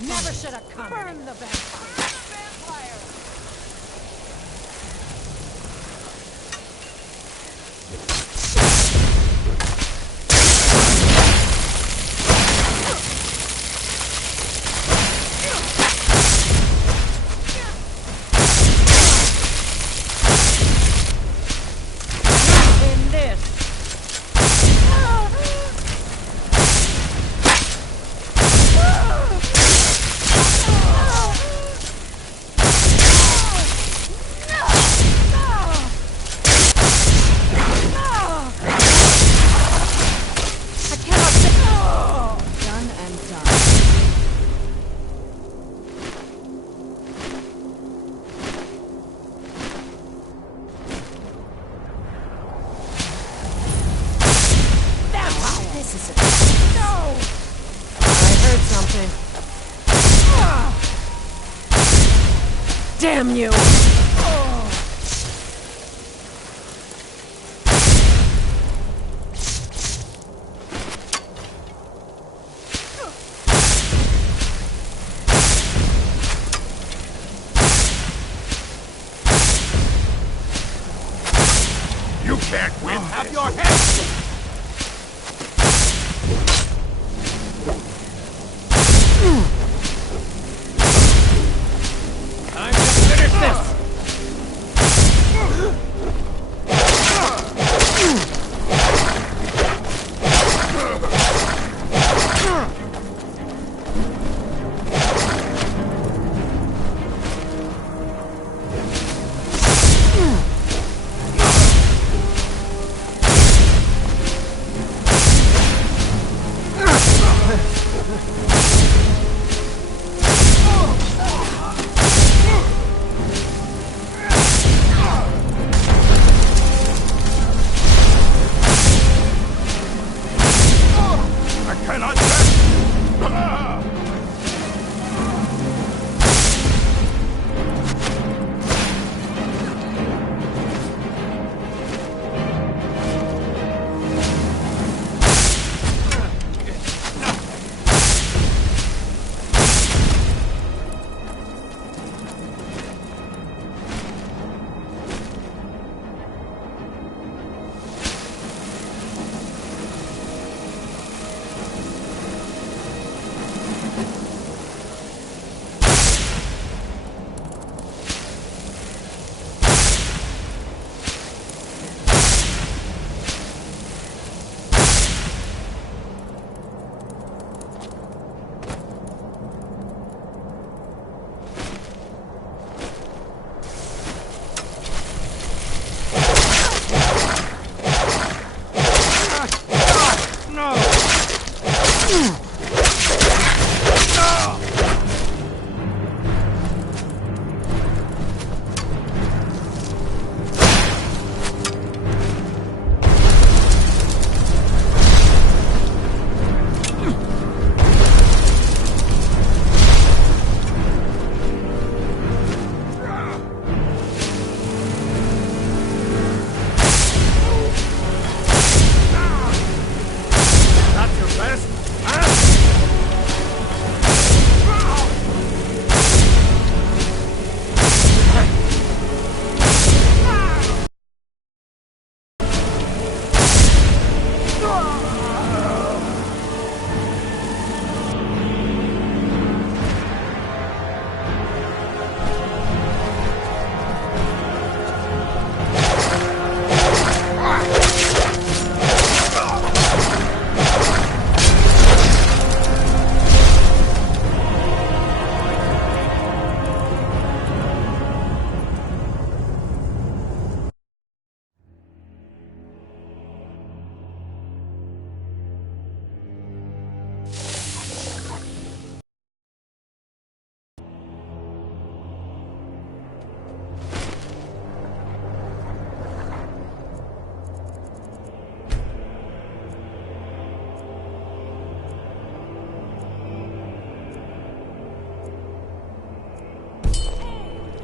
Never should have come. Burn the vampire. Burn the vampire. Damn you! You can't win. Have your head! Time to finish this!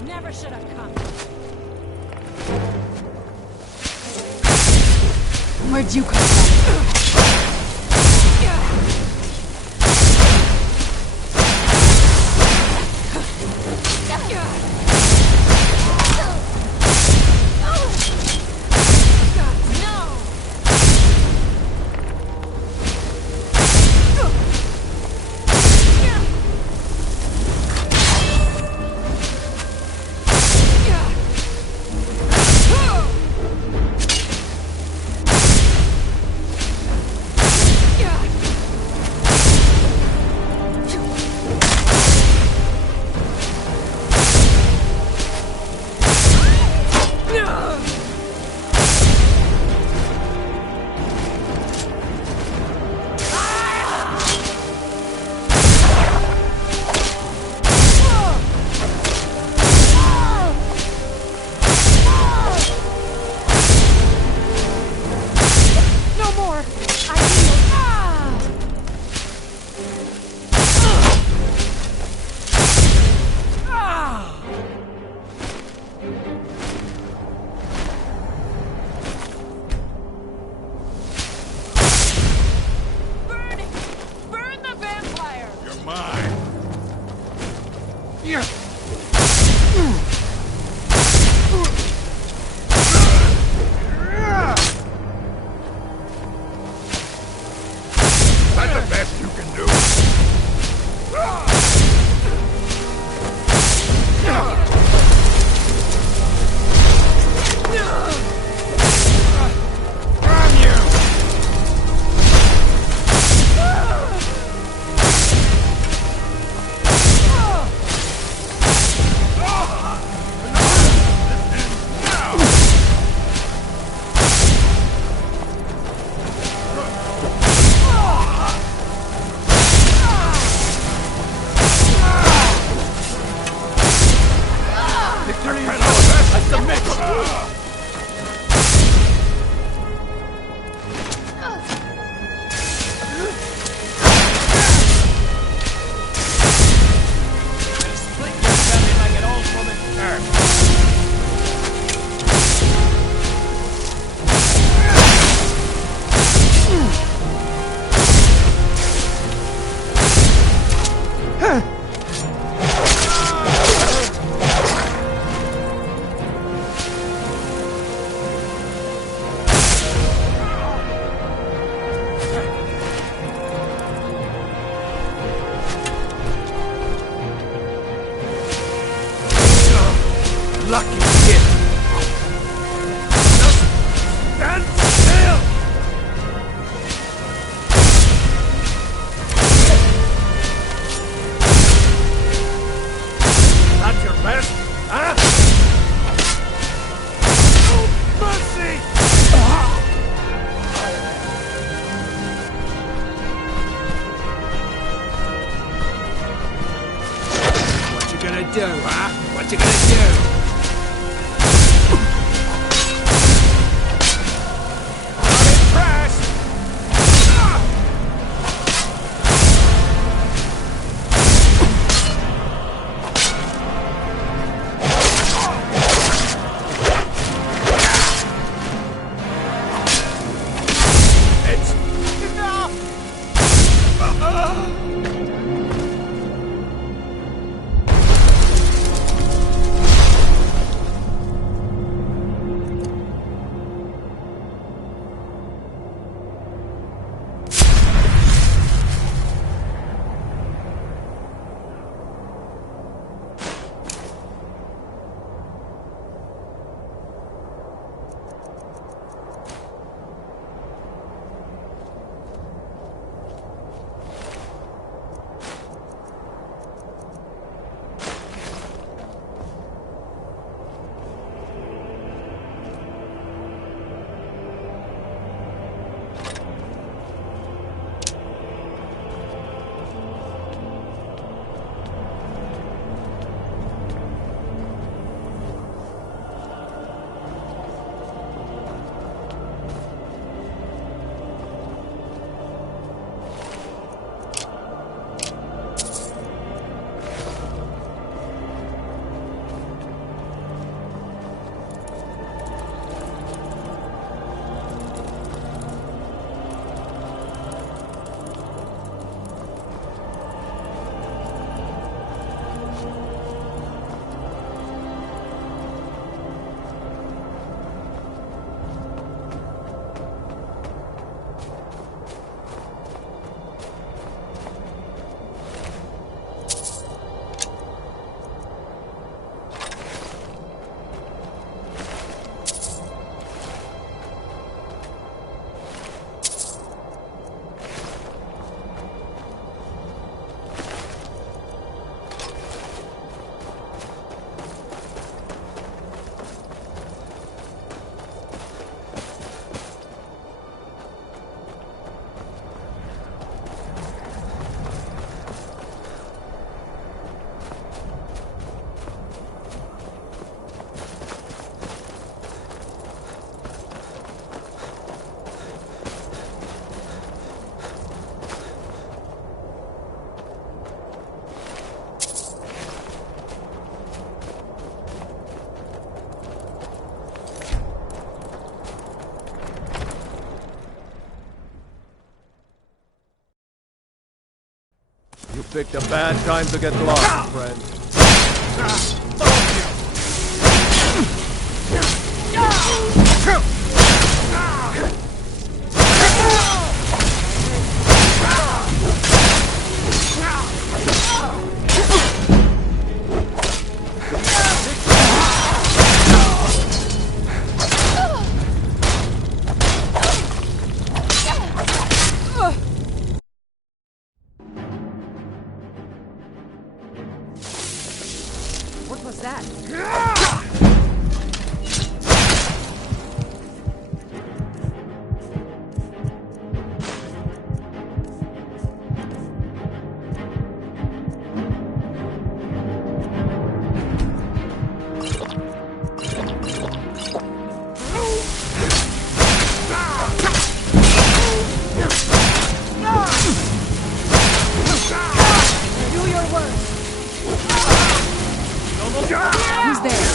Never should have come. Where'd you come from? That's the best you can do. From you! I submit! Split your belly like an old woman. Lucky kid. Just stand still. That's your best, huh? Oh, mercy! What you gonna do, huh? What you gonna do? You picked a bad time to get lost, friend. What was that? Do your worst. Who's there?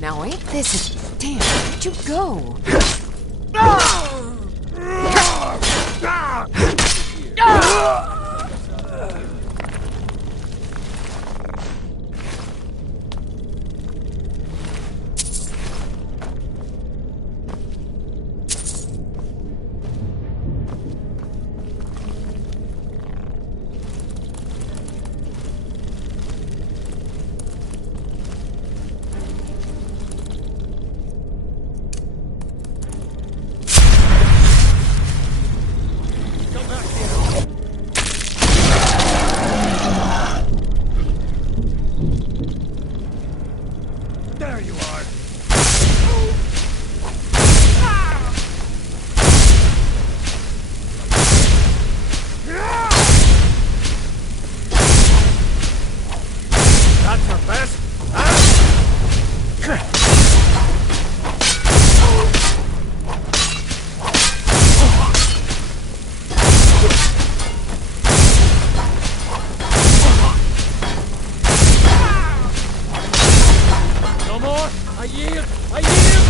Now ain't this a... Damn, where'd you go? That's your best? No more! I yield! I yield!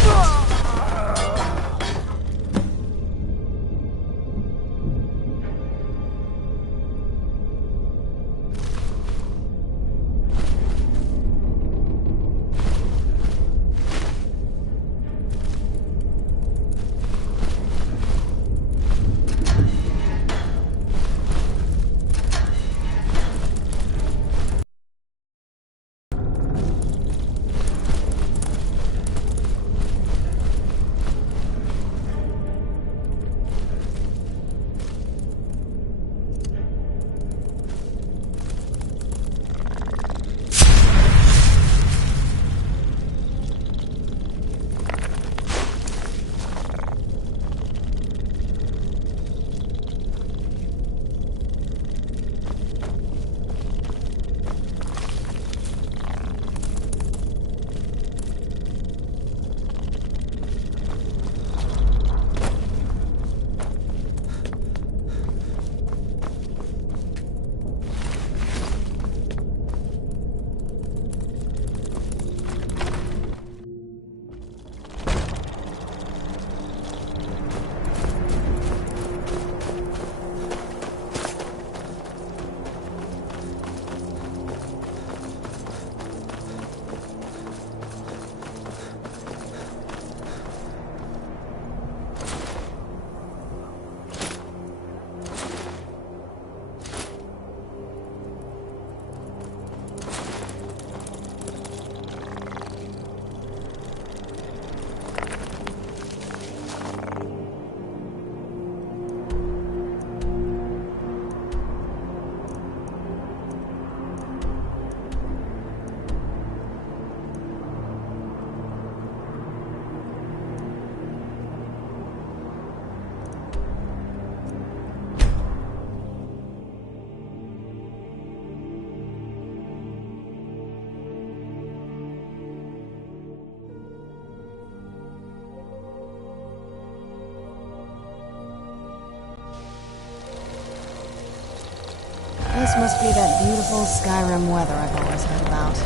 This must be that beautiful Skyrim weather I've always heard about.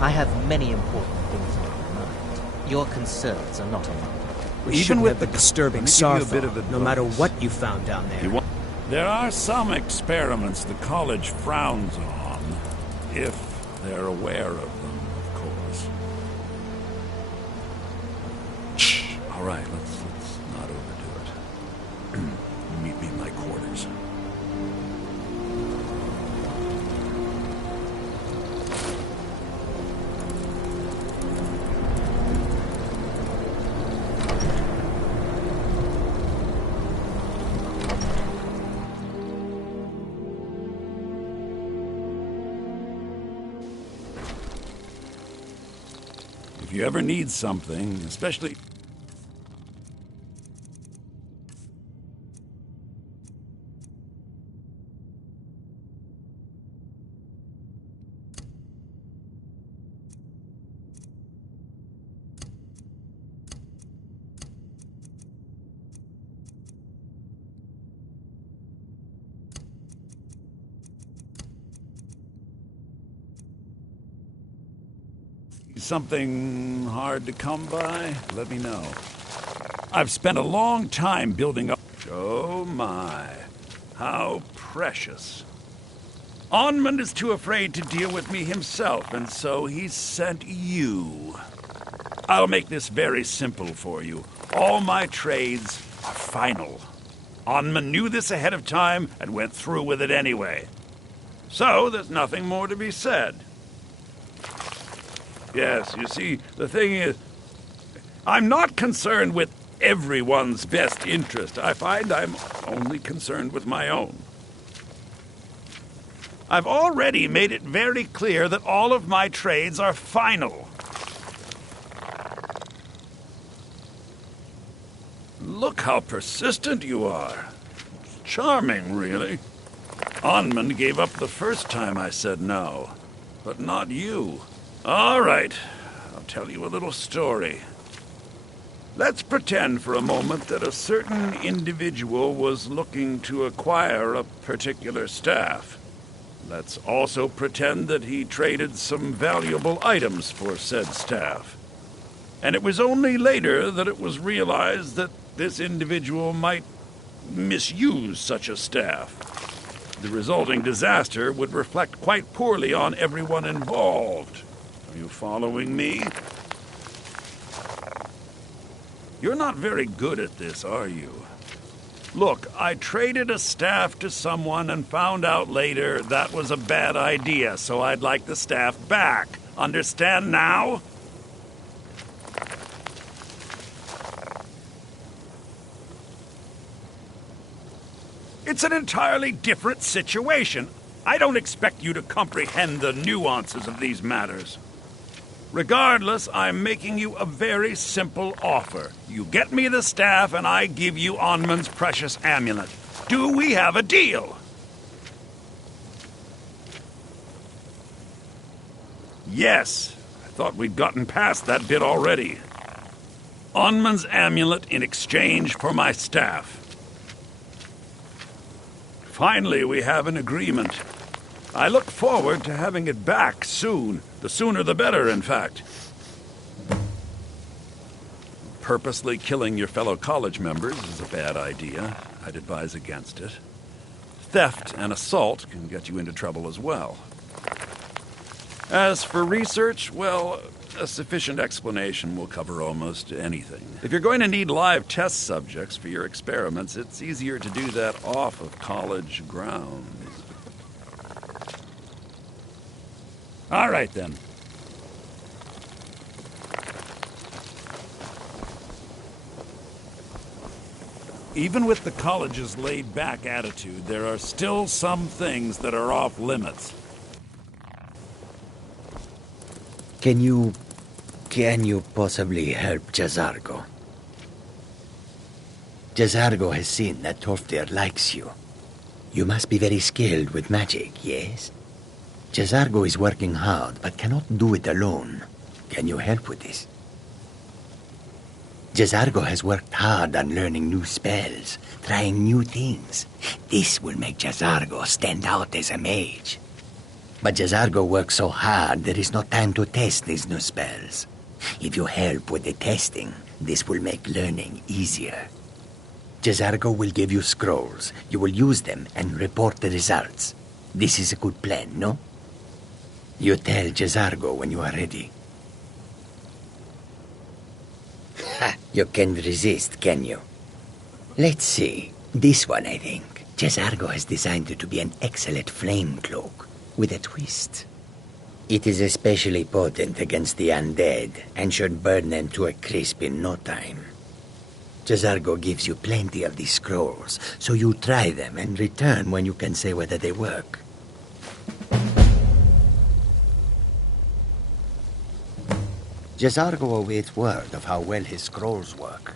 I have many important things on my mind. Your concerns are not among them. Even with the disturbing Sarthal, no matter what you found down there. There are some experiments the college frowns on, if they're aware of them, of course. Shh. All right, let's not overdo it. Meet me in my quarters. If you ever need something, especially... something hard to come by, let me know. I've spent a long time building up... Oh my, how precious. Onmund is too afraid to deal with me himself, and so he sent you. I'll make this very simple for you. All my trades are final. Onmund knew this ahead of time and went through with it anyway. So there's nothing more to be said. Yes, you see, the thing is, I'm not concerned with everyone's best interest. I find I'm only concerned with my own. I've already made it very clear that all of my trades are final. Look how persistent you are. Charming, really. Onmund gave up the first time I said no, but not you. All right, I'll tell you a little story. Let's pretend for a moment that a certain individual was looking to acquire a particular staff. Let's also pretend that he traded some valuable items for said staff. And it was only later that it was realized that this individual might misuse such a staff. The resulting disaster would reflect quite poorly on everyone involved. Are you following me? You're not very good at this, are you? Look, I traded a staff to someone and found out later that was a bad idea, so I'd like the staff back. Understand now? It's an entirely different situation. I don't expect you to comprehend the nuances of these matters. Regardless, I'm making you a very simple offer. You get me the staff, and I give you Onmund's precious amulet. Do we have a deal? Yes. I thought we'd gotten past that bit already. Onmund's amulet in exchange for my staff. Finally, we have an agreement. I look forward to having it back soon. The sooner the better, in fact. Purposely killing your fellow college members is a bad idea. I'd advise against it. Theft and assault can get you into trouble as well. As for research, well, a sufficient explanation will cover almost anything. If you're going to need live test subjects for your experiments, it's easier to do that off of college grounds. All right, then. Even with the college's laid-back attitude, there are still some things that are off limits. Can you possibly help Jazargo? Jazargo has seen that Toftir likes you. You must be very skilled with magic, yes? Jazargo is working hard, but cannot do it alone. Can you help with this? Jazargo has worked hard on learning new spells, trying new things. This will make Jazargo stand out as a mage. But Jazargo works so hard, there is no time to test these new spells. If you help with the testing, this will make learning easier. Jazargo will give you scrolls. You will use them and report the results. This is a good plan, no? You tell Jazargo when you are ready. Ha! You can't resist, can you? Let's see. This one, I think. Jazargo has designed it to be an excellent flame cloak, with a twist. It is especially potent against the undead, and should burn them to a crisp in no time. Jazargo gives you plenty of these scrolls, so you try them and return when you can say whether they work. Jazargo awaits word of how well his scrolls work.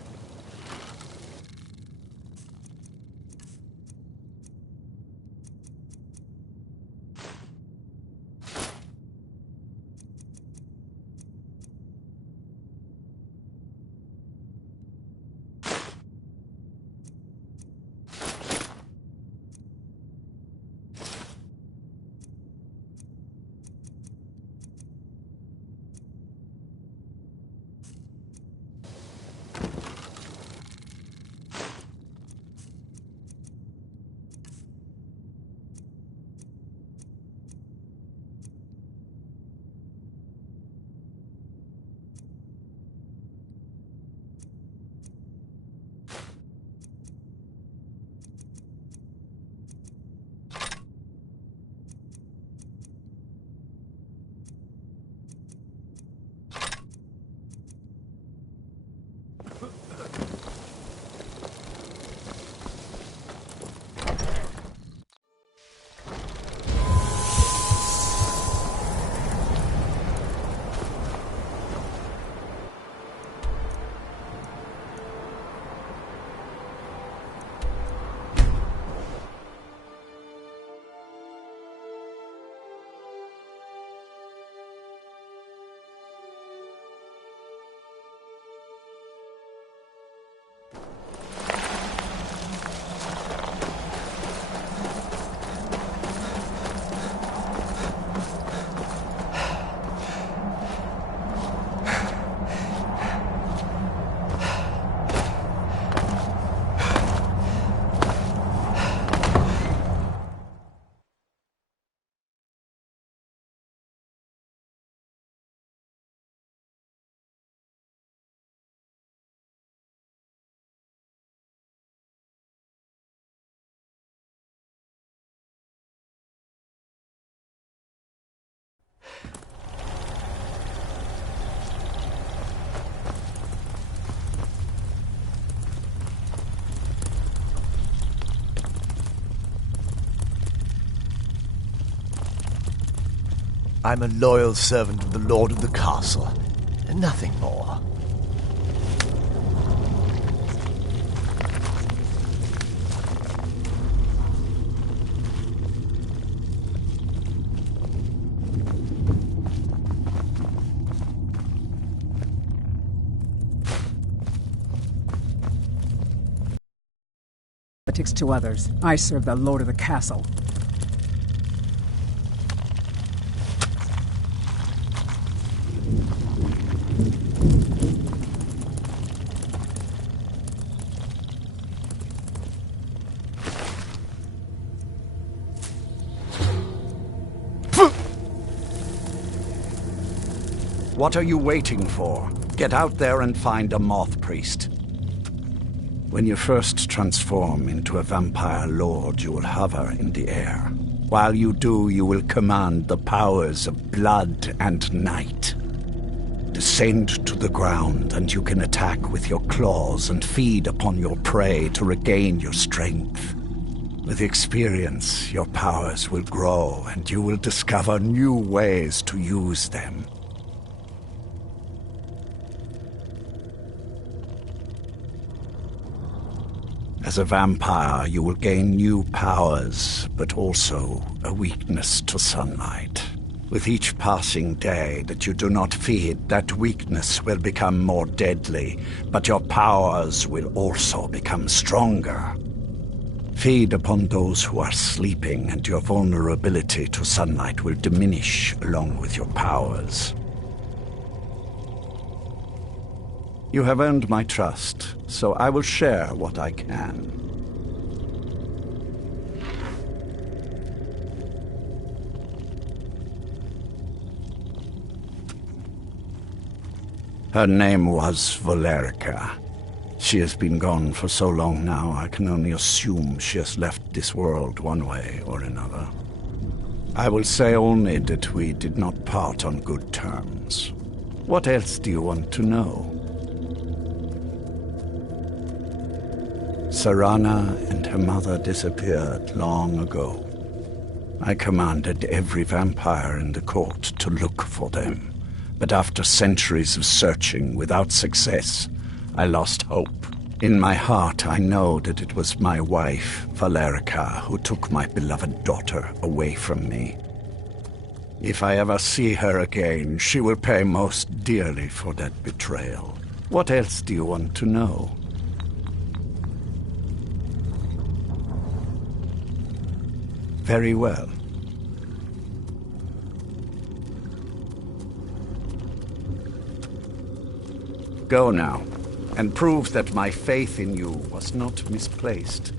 I'm a loyal servant of the Lord of the Castle. Nothing more. Politics to others. I serve the Lord of the Castle. What are you waiting for? Get out there and find a moth priest. When you first transform into a vampire lord, you will hover in the air. While you do, you will command the powers of blood and night. Descend to the ground, and you can attack with your claws and feed upon your prey to regain your strength. With experience, your powers will grow, and you will discover new ways to use them. As a vampire, you will gain new powers, but also a weakness to sunlight. With each passing day that you do not feed, that weakness will become more deadly, but your powers will also become stronger. Feed upon those who are sleeping, and your vulnerability to sunlight will diminish along with your powers. You have earned my trust, so I will share what I can. Her name was Valerica. She has been gone for so long now, I can only assume she has left this world one way or another. I will say only that we did not part on good terms. What else do you want to know? Sarana and her mother disappeared long ago. I commanded every vampire in the court to look for them, but after centuries of searching without success, I lost hope. In my heart, I know that it was my wife, Valerica, who took my beloved daughter away from me. If I ever see her again, she will pay most dearly for that betrayal. What else do you want to know? Very well. Go now, and prove that my faith in you was not misplaced.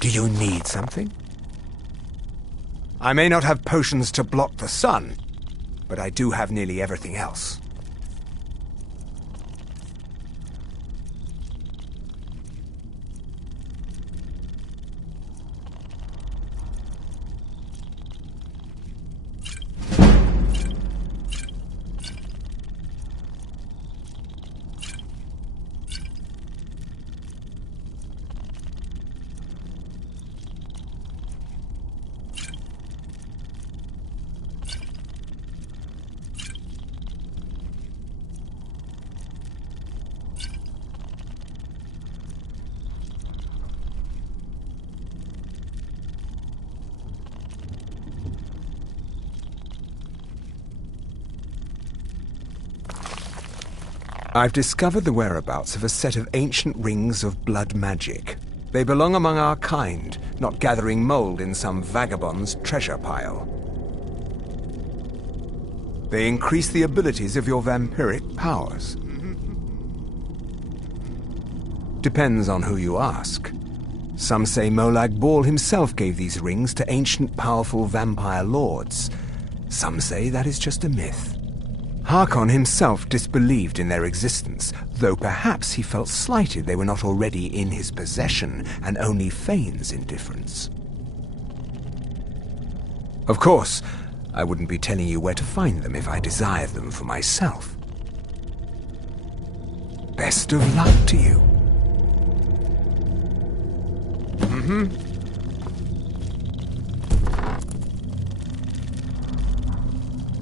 Do you need something? I may not have potions to block the sun, but I do have nearly everything else. I've discovered the whereabouts of a set of ancient rings of blood magic. They belong among our kind, not gathering mold in some vagabond's treasure pile. They increase the abilities of your vampiric powers. Depends on who you ask. Some say Molag Bal himself gave these rings to ancient powerful vampire lords. Some say that is just a myth. Harkon himself disbelieved in their existence, though perhaps he felt slighted they were not already in his possession and only feigns indifference. Of course, I wouldn't be telling you where to find them if I desired them for myself. Best of luck to you.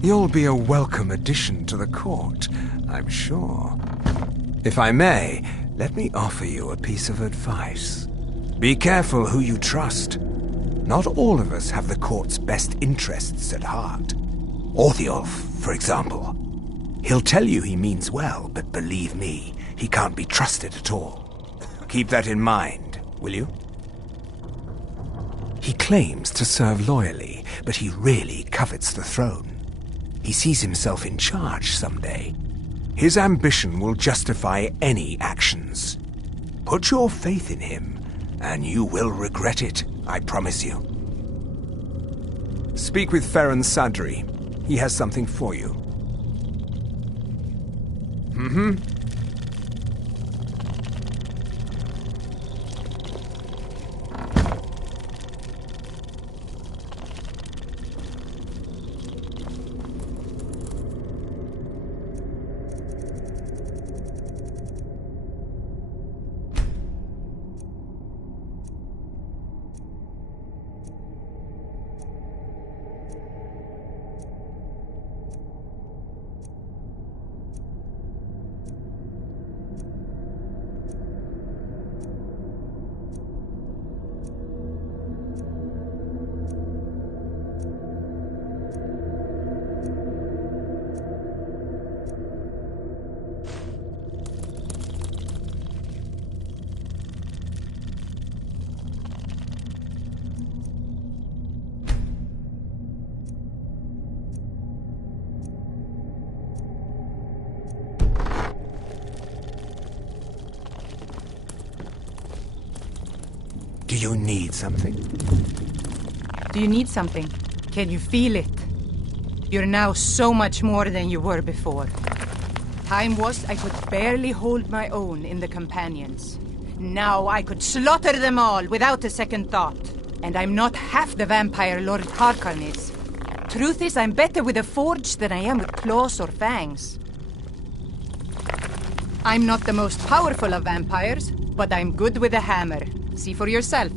You'll be a welcome addition to the court, I'm sure. If I may, let me offer you a piece of advice. Be careful who you trust. Not all of us have the court's best interests at heart. Orthiolf, for example. He'll tell you he means well, but believe me, he can't be trusted at all. Keep that in mind, will you? He claims to serve loyally, but he really covets the throne. He sees himself in charge someday. His ambition will justify any actions. Put your faith in him, and you will regret it, I promise you. Speak with Ferran Sadri. He has something for you. Do you need something? Do you need something? Can you feel it? You're now so much more than you were before. Time was I could barely hold my own in the companions. Now I could slaughter them all without a second thought. And I'm not half the vampire Lord Harkon is. Truth is, I'm better with a forge than I am with claws or fangs. I'm not the most powerful of vampires, but I'm good with a hammer. See for yourself.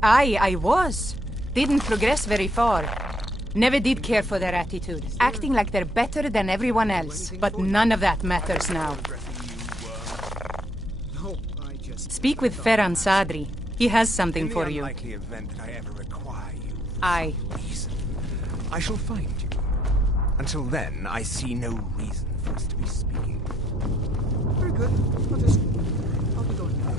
I was. Didn't progress very far. Never did care for their attitude. Acting like they're better than everyone else. But none of that matters now. Speak with Ferran Sadri. He has something for you. In the unlikely event that I ever require you. Aye. Reason. I shall find you. Until then, I see no reason for us to be speaking. Very good. I'll be going now.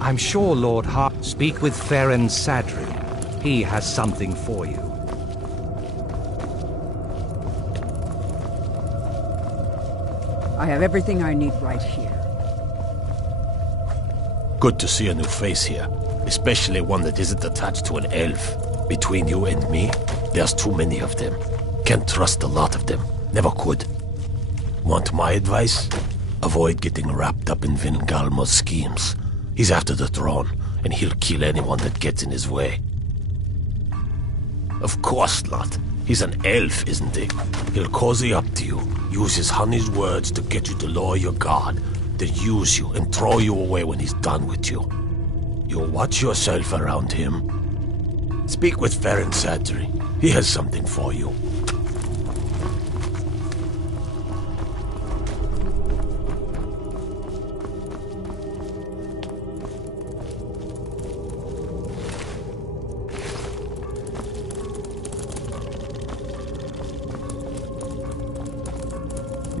I'm sure Lord Hart... Speak with Ferren Sadri. He has something for you. I have everything I need right here. Good to see a new face here, especially one that isn't attached to an elf. Between you and me, there's too many of them. Can't trust a lot of them. Never could. Want my advice? Avoid getting wrapped up in Vingalmo's schemes. He's after the throne, and he'll kill anyone that gets in his way. Of course not. He's an elf, isn't he? He'll cozy up to you, use his honey's words to get you to lower your guard, then use you and throw you away when he's done with you. You'll watch yourself around him. Speak with Ferren Sadri. He has something for you.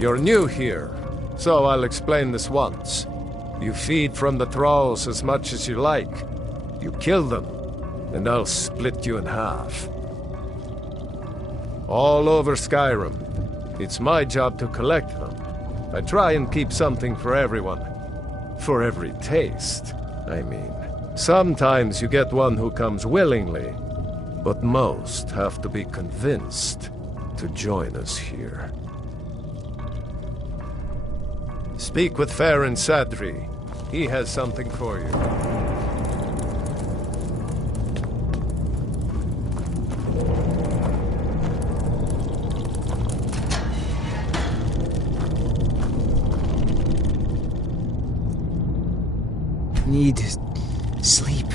You're new here, so I'll explain this once. You feed from the thralls as much as you like. You kill them, and I'll split you in half. All over Skyrim. It's my job to collect them. I try and keep something for everyone. For every taste, I mean. Sometimes you get one who comes willingly, but most have to be convinced to join us here. Speak with Ferren Sadri. He has something for you. Need sleep.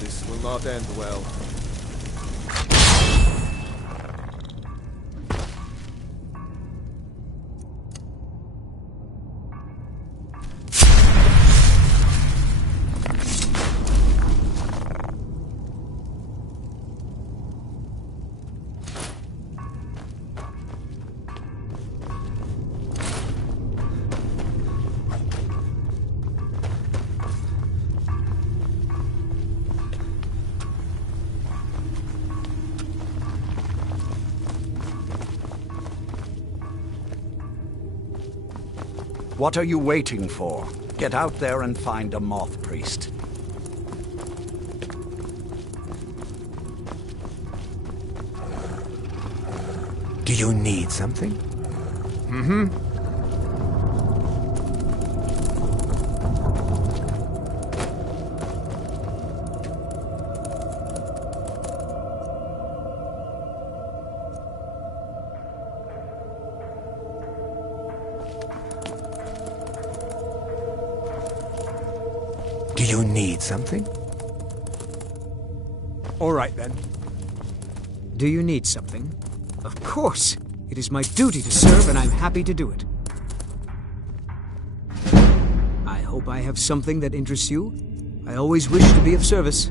This will not end well. What are you waiting for? Get out there and find a moth priest. Do you need something? Mm-hmm. Do you need something? All right, then. Do you need something? Of course! It is my duty to serve, and I'm happy to do it. I hope I have something that interests you. I always wish to be of service.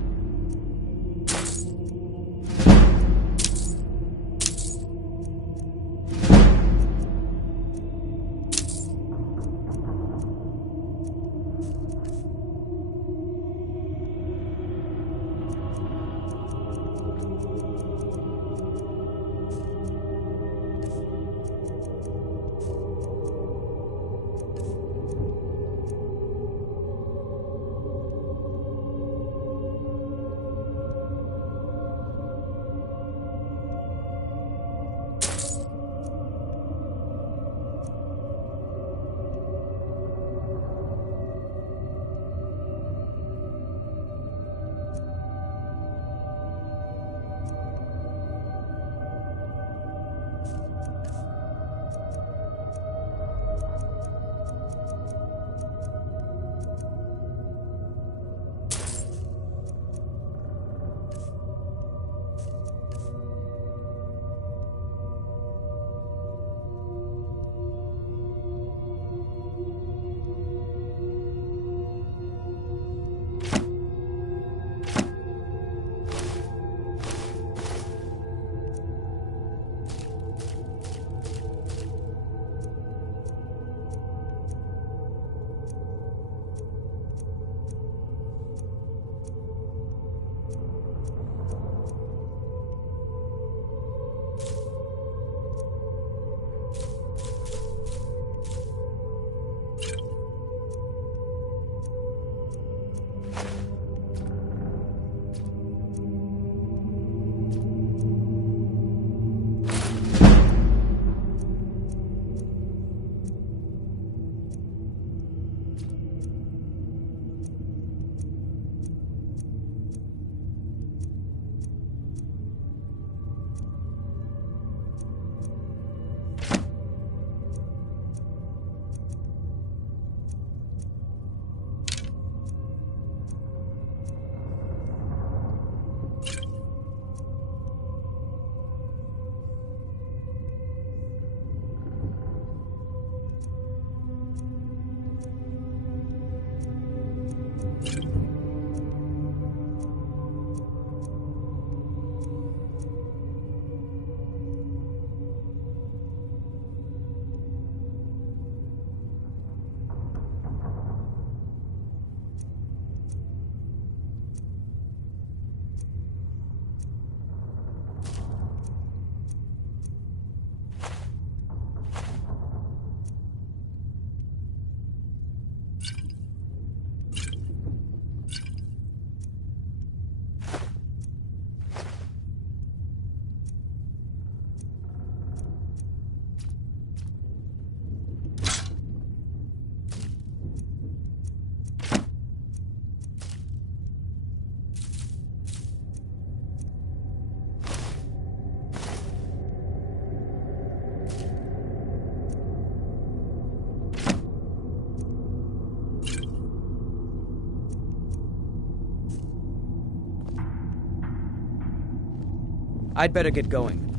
I'd better get going.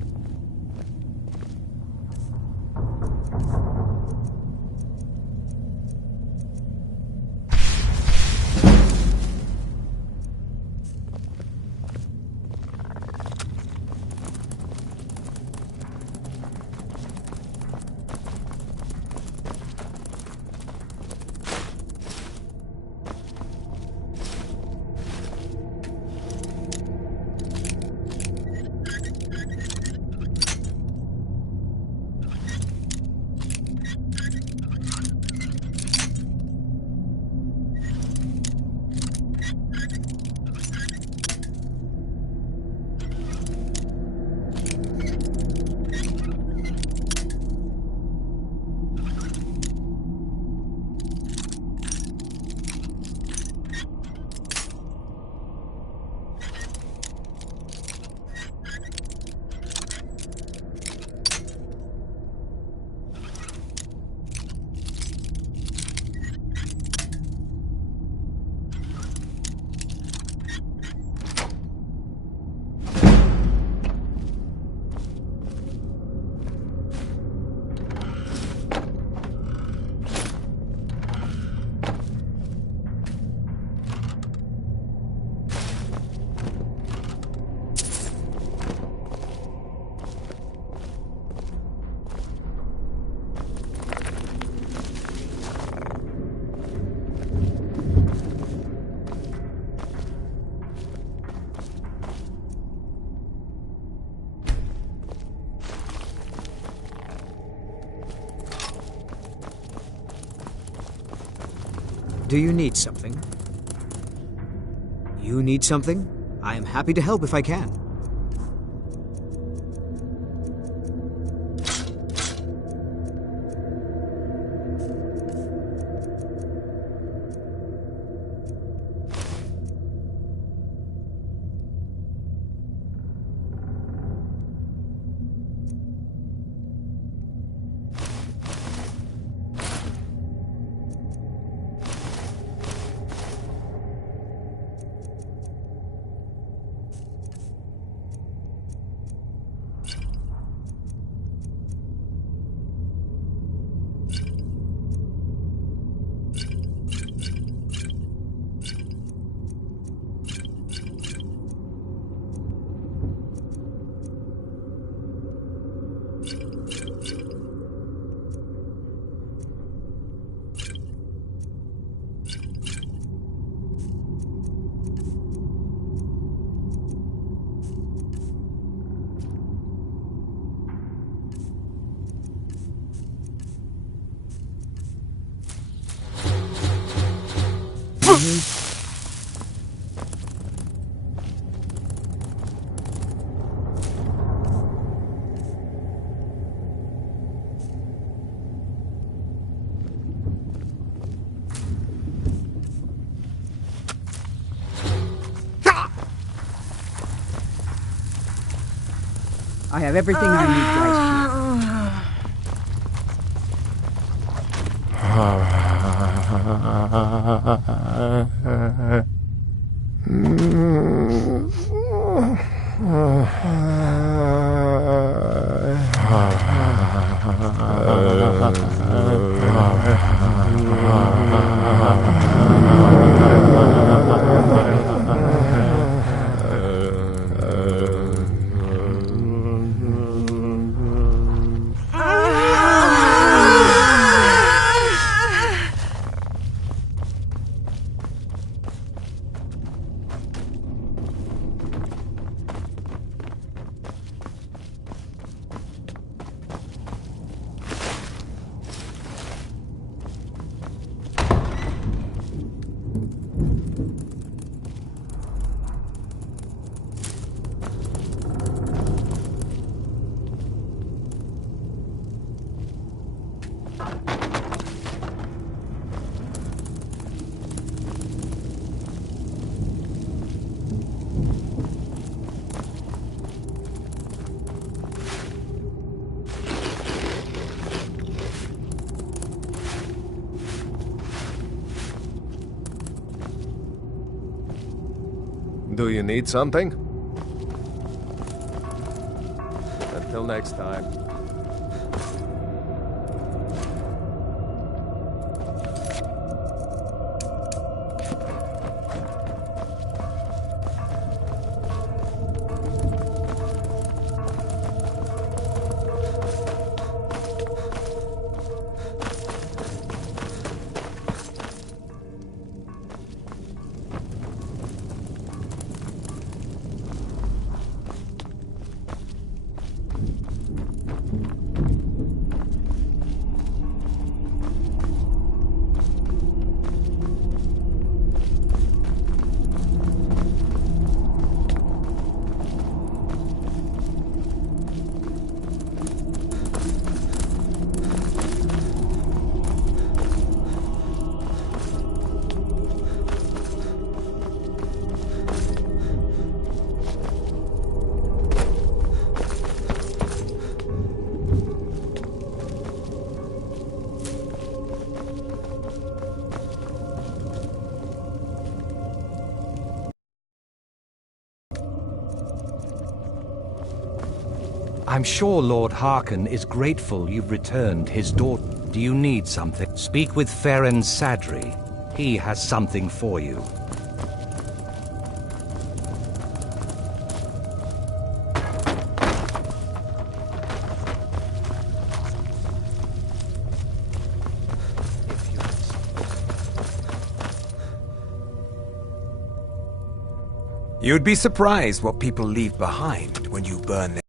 Do you need something? You need something? I am happy to help if I can. I have everything I need Do you need something? Until next time. I'm sure Lord Harkon is grateful you've returned his daughter. Do you need something? Speak with Farron Sadri. He has something for you. You'd be surprised what people leave behind when you burn their...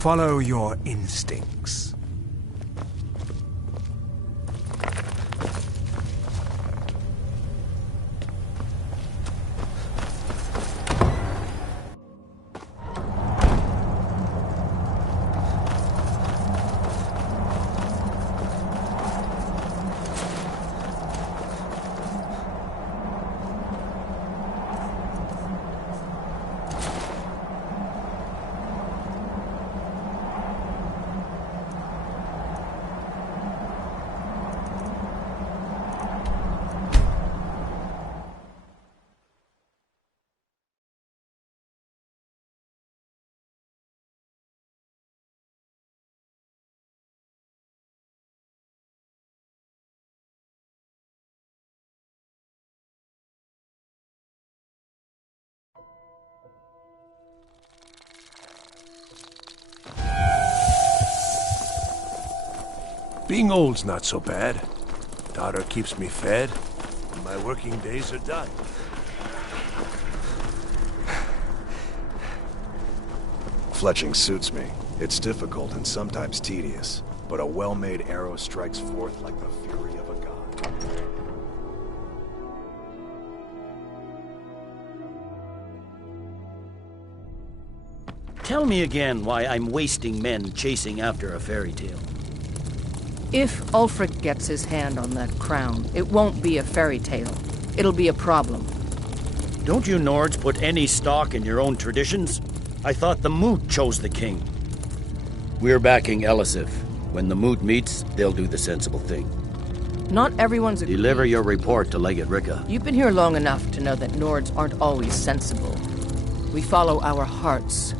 Follow your instincts. Being old's not so bad. Daughter keeps me fed, and my working days are done. Fletching suits me. It's difficult and sometimes tedious, but a well-made arrow strikes forth like the fury of a god. Tell me again why I'm wasting men chasing after a fairy tale. If Ulfric gets his hand on that crown, it won't be a fairy tale. It'll be a problem. Don't you Nords put any stock in your own traditions? I thought the Moot chose the king. We're backing Elisif. When the Moot meets, they'll do the sensible thing. Not everyone's agreed. Deliver your report to Legate Ricca. You've been here long enough to know that Nords aren't always sensible. We follow our hearts.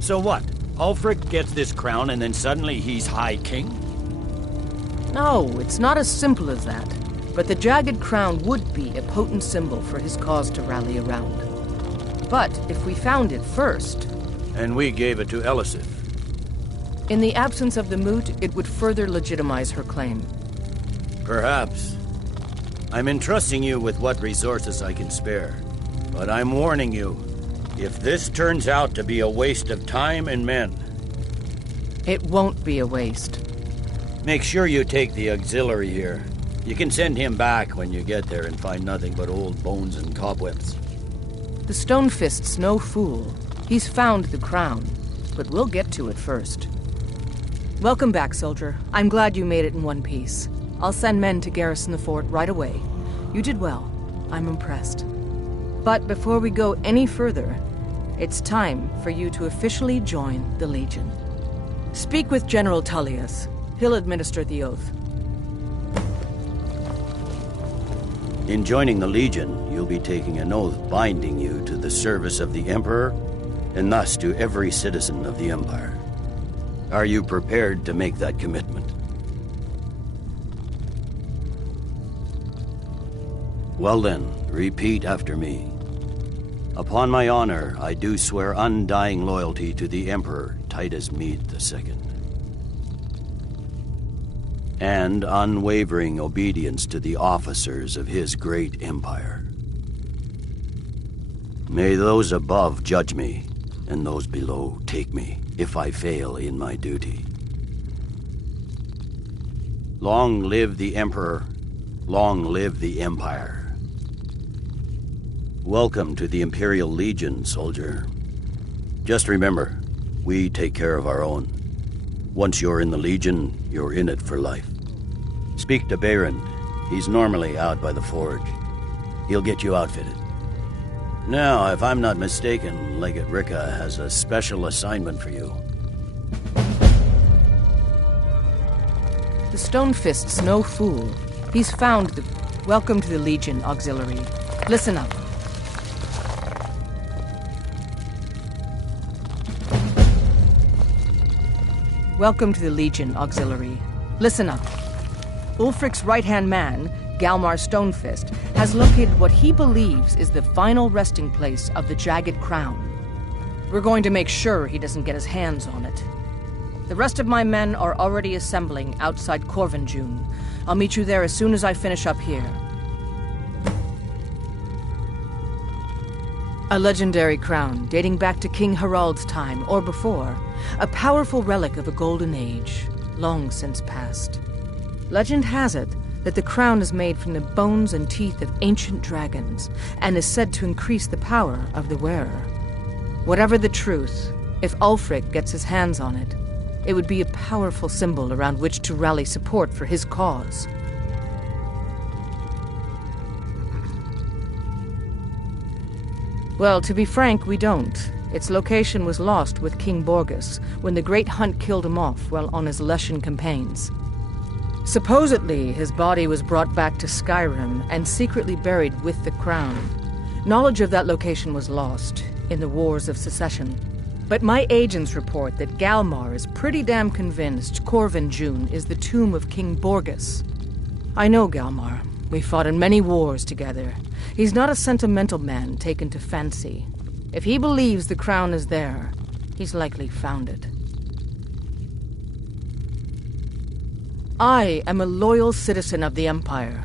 So what? Ulfric gets this crown and then suddenly he's High King? No, it's not as simple as that. But the Jagged Crown would be a potent symbol for his cause to rally around. But if we found it first... And we gave it to Elisif. In the absence of the Moot, it would further legitimize her claim. Perhaps. I'm entrusting you with what resources I can spare. But I'm warning you, if this turns out to be a waste of time and men... It won't be a waste. Make sure you take the auxiliary here. You can send him back when you get there and find nothing but old bones and cobwebs. The Stonefist's no fool. He's found the crown, but we'll get to it first. Welcome back, soldier. I'm glad you made it in one piece. I'll send men to garrison the fort right away. You did well. I'm impressed. But before we go any further, it's time for you to officially join the Legion. Speak with General Tullius. He'll administer the oath. In joining the Legion, you'll be taking an oath binding you to the service of the Emperor, and thus to every citizen of the Empire. Are you prepared to make that commitment? Well then, repeat after me. Upon my honor, I do swear undying loyalty to the Emperor Titus Mede II. And unwavering obedience to the officers of his great empire. May those above judge me, and those below take me, if I fail in my duty. Long live the Emperor, long live the Empire. Welcome to the Imperial Legion, soldier. Just remember, we take care of our own. Once you're in the Legion, you're in it for life. Speak to Behrend. He's normally out by the forge. He'll get you outfitted. Now, if I'm not mistaken, Legate Ricca has a special assignment for you. The Stonefist's no fool. He's found the... Welcome to the Legion, Auxiliary. Listen up. Welcome to the Legion, Auxiliary. Listen up. Ulfric's right-hand man, Galmar Stonefist, has located what he believes is the final resting place of the Jagged Crown. We're going to make sure he doesn't get his hands on it. The rest of my men are already assembling outside Corvinjune. I'll meet you there as soon as I finish up here. A legendary crown dating back to King Harald's time or before. A powerful relic of a golden age, long since past. Legend has it that the crown is made from the bones and teeth of ancient dragons and is said to increase the power of the wearer. Whatever the truth, if Ulfric gets his hands on it, it would be a powerful symbol around which to rally support for his cause. Well, to be frank, we don't. Its location was lost with King Borgus when the Great Hunt killed him off while on his Lushan campaigns. Supposedly, his body was brought back to Skyrim and secretly buried with the crown. Knowledge of that location was lost in the Wars of Secession. But my agents report that Galmar is pretty damn convinced Corvin June is the tomb of King Borgus. I know Galmar. We fought in many wars together. He's not a sentimental man taken to fancy. If he believes the crown is there, he's likely found it. I am a loyal citizen of the Empire.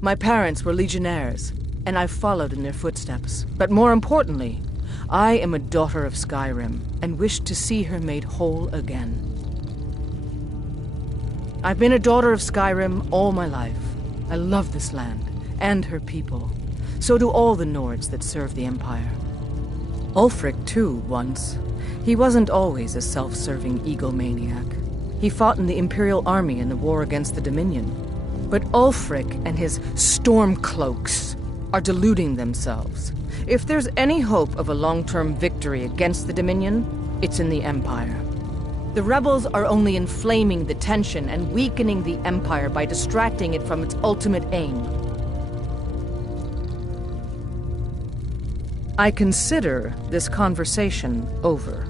My parents were legionnaires, and I followed in their footsteps. But more importantly, I am a daughter of Skyrim, and wish to see her made whole again. I've been a daughter of Skyrim all my life. I love this land, and her people. So do all the Nords that serve the Empire. Ulfric, too, once. He wasn't always a self-serving egomaniac. He fought in the Imperial Army in the war against the Dominion. But Ulfric and his Stormcloaks are deluding themselves. If there's any hope of a long-term victory against the Dominion, it's in the Empire. The rebels are only inflaming the tension and weakening the Empire by distracting it from its ultimate aim. I consider this conversation over.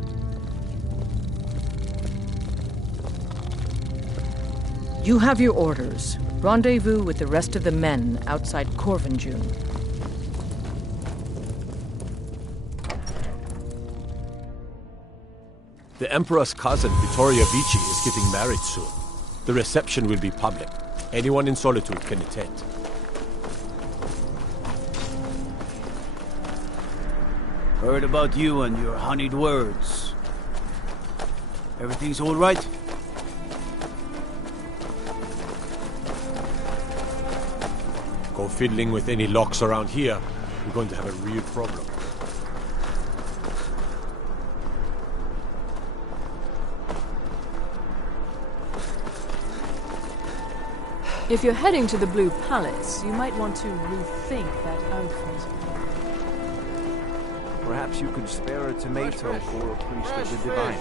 You have your orders. Rendezvous with the rest of the men outside Corvin June. The Emperor's cousin, Vittoria Vici, is getting married soon. The reception will be public. Anyone in Solitude can attend. Heard about you and your honeyed words. Everything's all right? Go fiddling with any locks around here, you're going to have a real problem. If you're heading to the Blue Palace, you might want to rethink that outfit. Perhaps you could spare a tomato for a priest of the divine.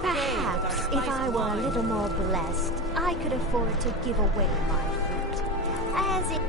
Perhaps, if I were a little more blessed, I could afford to give away my fruit. As it...